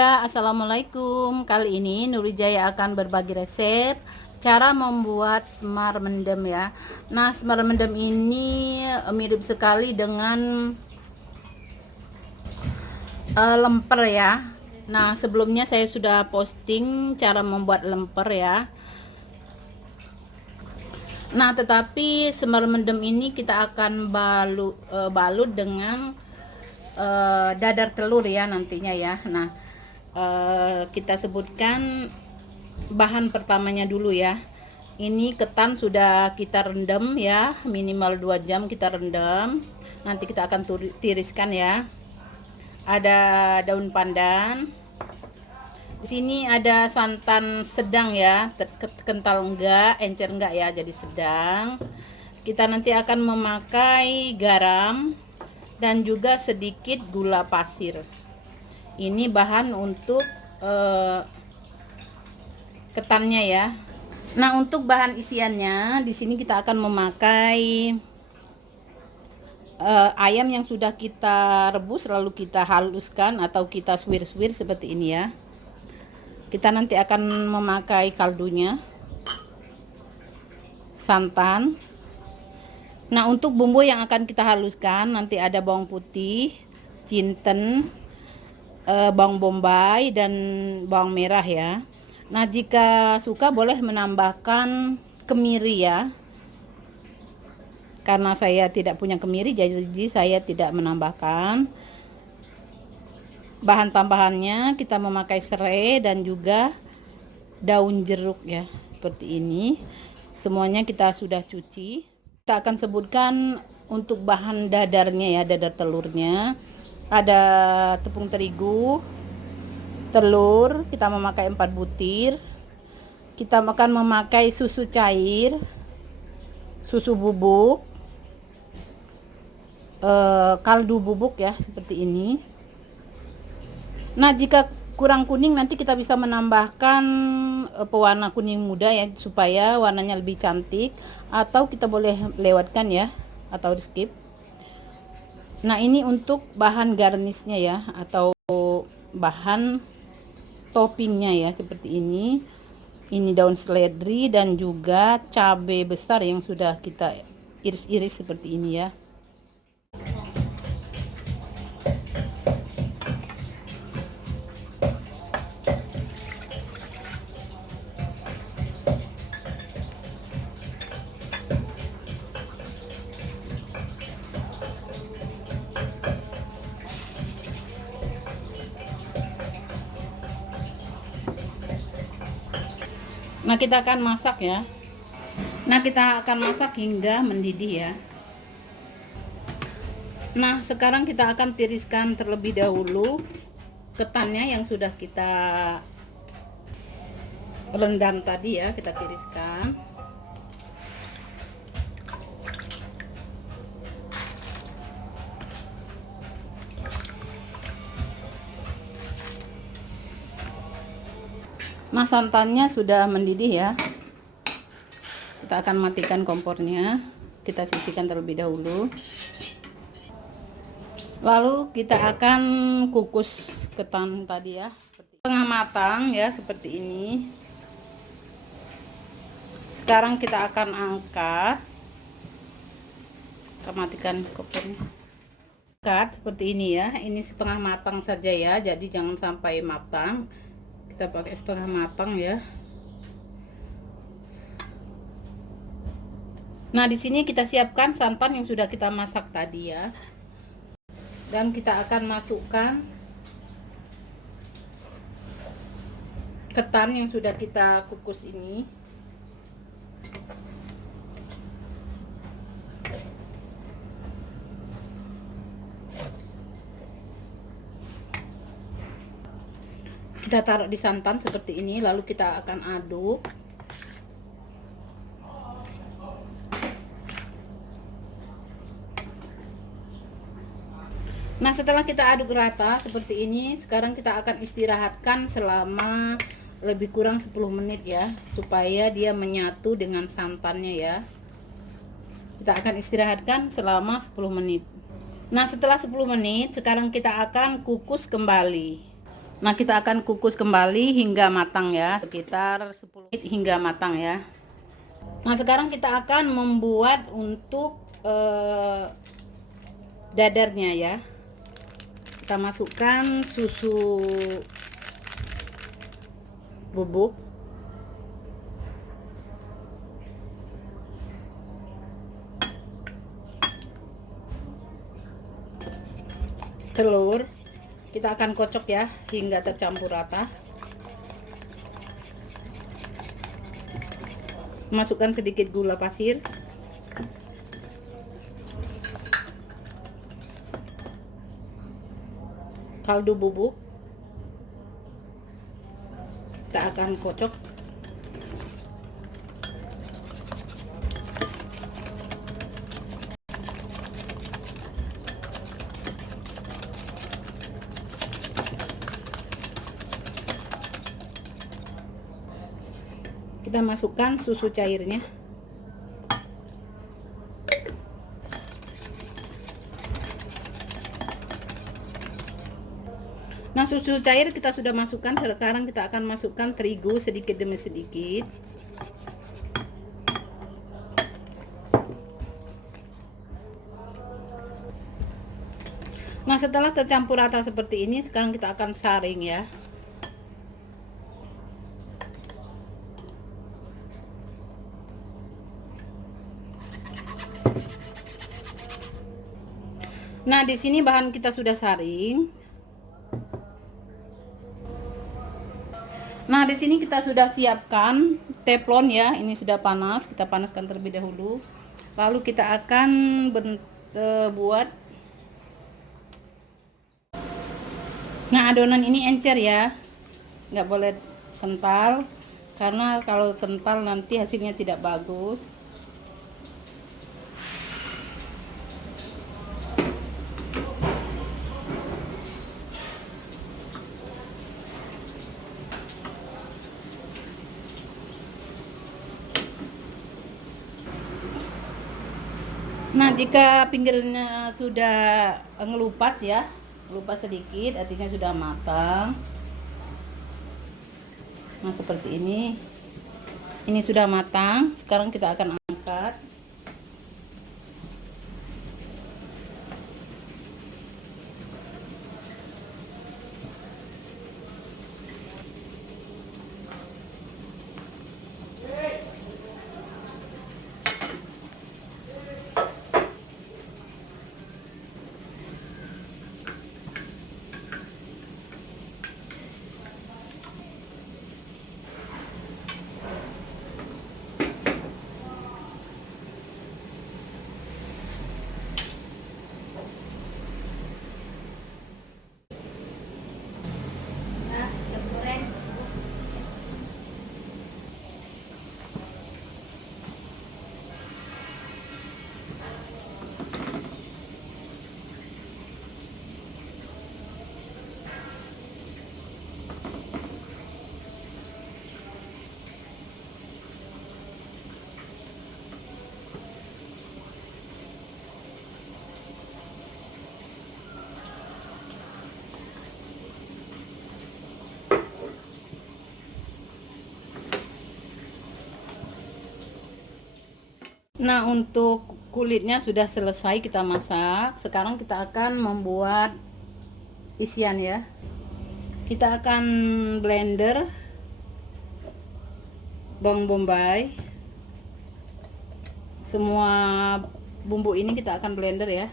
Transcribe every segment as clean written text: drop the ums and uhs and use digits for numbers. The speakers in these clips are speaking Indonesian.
Assalamualaikum. Kali ini Nurijaya akan berbagi resep cara membuat semar mendem ya. Nah, semar mendem ini mirip sekali dengan lemper ya. Nah, sebelumnya saya sudah posting cara membuat lemper ya. Nah, tetapi semar mendem ini kita akan balut dengan dadar telur ya nantinya ya. Nah, kita sebutkan bahan pertamanya dulu ya. Ini ketan sudah kita rendam ya, minimal 2 jam kita rendam. Nanti kita akan tiriskan ya. Ada daun pandan. Di sini ada santan sedang ya, kental enggak, encer enggak ya, jadi sedang. Kita nanti akan memakai garam dan juga sedikit gula pasir. Ini bahan untuk ketannya ya. Nah, untuk bahan isiannya di sini kita akan memakai ayam yang sudah kita rebus lalu kita haluskan atau kita suwir-suwir seperti ini ya. Kita nanti akan memakai kaldunya, santan. Nah, untuk bumbu yang akan kita haluskan nanti ada bawang putih, jinten, bawang bombay dan bawang merah ya. Nah, jika suka boleh menambahkan kemiri ya. Karena saya tidak punya kemiri jadi saya tidak menambahkan. Bahan tambahannya kita memakai serai dan juga daun jeruk ya, seperti ini. Semuanya kita sudah cuci. Kita akan sebutkan untuk bahan dadarnya ya, dadar telurnya. Ada tepung terigu, telur, kita memakai 4 butir. Kita akan memakai susu cair, susu bubuk, kaldu bubuk ya, seperti ini. Nah, jika kurang kuning nanti kita bisa menambahkan pewarna kuning muda ya, supaya warnanya lebih cantik, atau kita boleh lewatkan ya, atau di skip. Nah, ini untuk bahan garnisnya ya, atau bahan toppingnya ya, seperti ini. Ini daun seledri dan juga cabai besar yang sudah kita iris-iris seperti ini ya. Nah, kita akan masak ya. Nah, kita akan masak hingga mendidih ya. Nah, sekarang kita akan tiriskan terlebih dahulu ketannya yang sudah kita rendam tadi ya, kita tiriskan. Nah, santannya sudah mendidih ya. Kita akan matikan kompornya. Kita sisihkan terlebih dahulu. Lalu kita akan kukus ketan tadi ya, setengah matang ya, seperti ini. Sekarang kita akan angkat. Kita matikan kompornya. Angkat seperti ini ya. Ini setengah matang saja ya, jadi jangan sampai matang. Kita pakai setengah matang ya. Nah, di sini kita siapkan santan yang sudah kita masak tadi ya. Dan kita akan masukkan ketan yang sudah kita kukus ini. Kita taruh di santan seperti ini, lalu kita akan aduk. Nah, setelah kita aduk rata seperti ini, sekarang kita akan istirahatkan selama lebih kurang 10 menit ya, supaya dia menyatu dengan santannya ya. Kita akan istirahatkan selama 10 menit. Nah, setelah 10 menit, sekarang kita akan kukus kembali. Nah, kita akan kukus kembali hingga matang ya, sekitar 10 menit hingga matang ya. Nah, sekarang kita akan membuat untuk dadarnya ya. Kita masukkan susu bubuk, telur. Kita akan kocok ya hingga tercampur rata. Masukkan sedikit gula pasir, kaldu bubuk. Kita akan kocok. Kita masukkan susu cairnya. Nah, susu cair kita sudah masukkan. Sekarang kita akan masukkan terigu sedikit demi sedikit. Nah, setelah tercampur rata seperti ini, sekarang kita akan saring ya. Nah, di sini bahan kita sudah saring. Nah, di sini kita sudah siapkan teflon ya. Ini sudah panas, kita panaskan terlebih dahulu. Lalu kita akan buat. Nah, adonan ini encer ya, nggak boleh kental, karena kalau kental nanti hasilnya tidak bagus. Nah, jika pinggirnya sudah ngelupas ya, ngelupas sedikit, artinya sudah matang. Nah, seperti ini. Ini sudah matang. Sekarang kita akan angkat. Nah, untuk kulitnya sudah selesai kita masak. Sekarang kita akan membuat isian ya. Kita akan blender bawang bombay. Semua bumbu ini kita akan blender ya.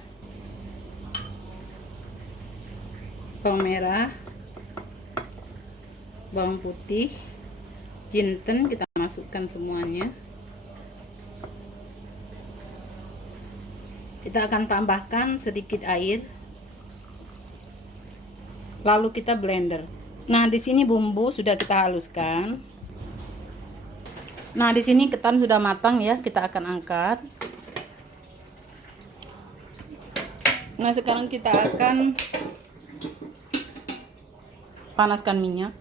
Bawang merah, bawang putih, jinten kita masukkan semuanya. Kita akan tambahkan sedikit air. Lalu kita blender. Nah, di sini bumbu sudah kita haluskan. Nah, di sini ketan sudah matang ya, kita akan angkat. Nah, sekarang kita akan panaskan minyak.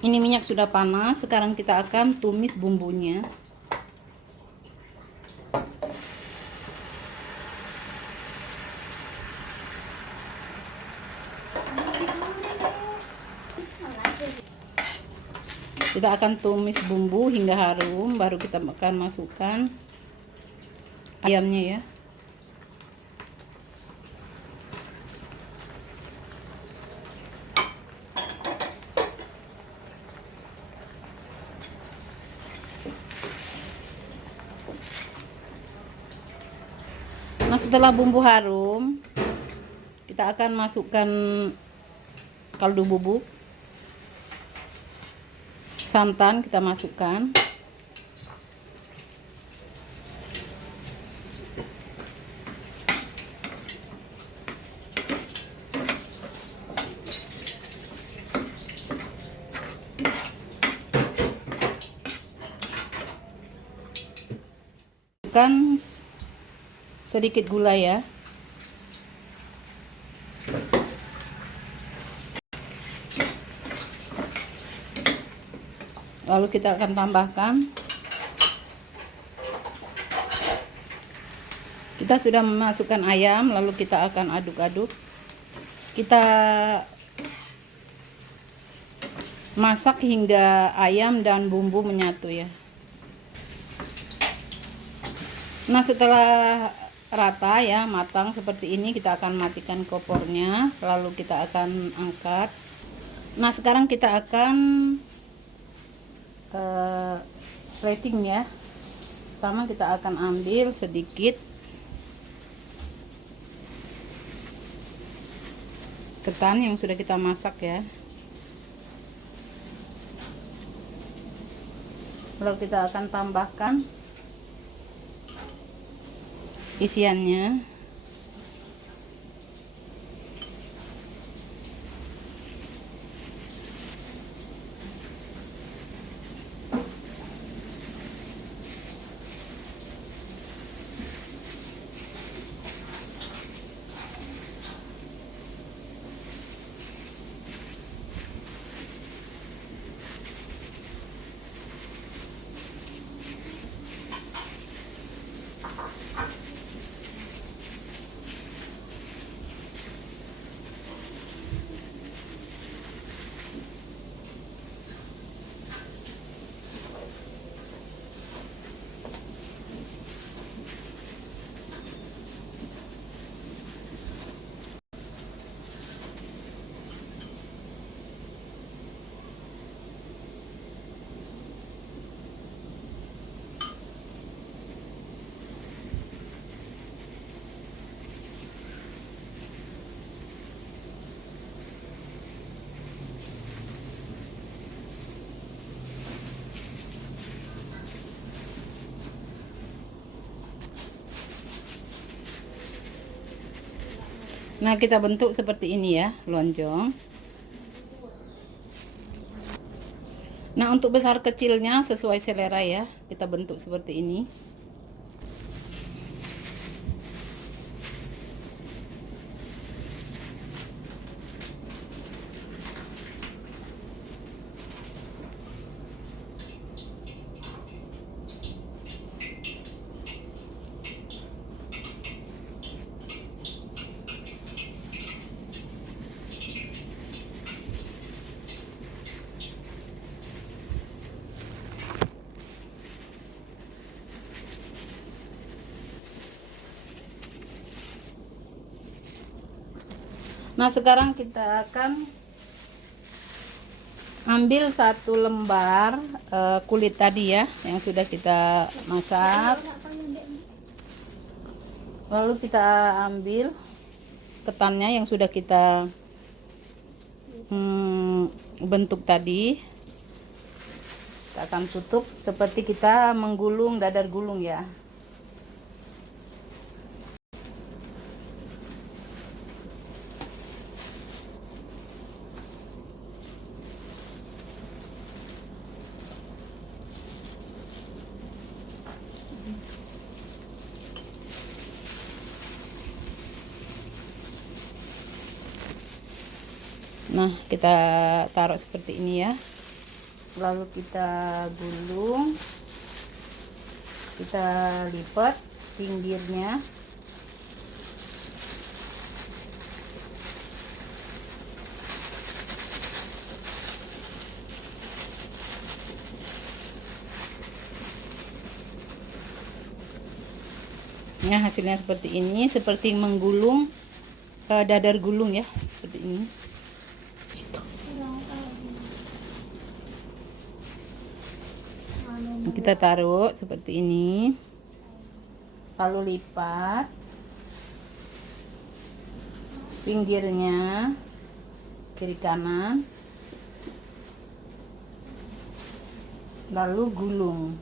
Ini minyak sudah panas, sekarang kita akan tumis bumbunya. Kita akan tumis bumbu hingga harum, baru kita akan masukkan ayamnya ya. Nah, setelah bumbu harum, kita akan masukkan kaldu bubuk, santan kita masukkan, sedikit gula ya. Lalu kita akan tambahkan, kita sudah memasukkan ayam, lalu kita akan aduk-aduk. Kita masak hingga ayam dan bumbu menyatu ya. Nah, setelah rata ya, matang seperti ini, kita akan matikan kompornya, lalu kita akan angkat. Nah, sekarang kita akan plating ya. Pertama kita akan ambil sedikit ketan yang sudah kita masak ya, lalu kita akan tambahkan isiannya. Nah, kita bentuk seperti ini ya, lonjong. Nah, untuk besar kecilnya sesuai selera ya, kita bentuk seperti ini. Nah, sekarang kita akan ambil satu lembar kulit tadi ya, yang sudah kita masak. Lalu kita ambil ketannya yang sudah kita bentuk tadi. Kita akan tutup seperti kita menggulung dadar gulung ya. Nah, kita taruh seperti ini ya, lalu kita gulung, kita lipat pinggirnya. Nah, hasilnya seperti ini, seperti menggulung dadar gulung ya, seperti ini. Kita taruh seperti ini, lalu lipat pinggirnya kiri kanan, lalu gulung.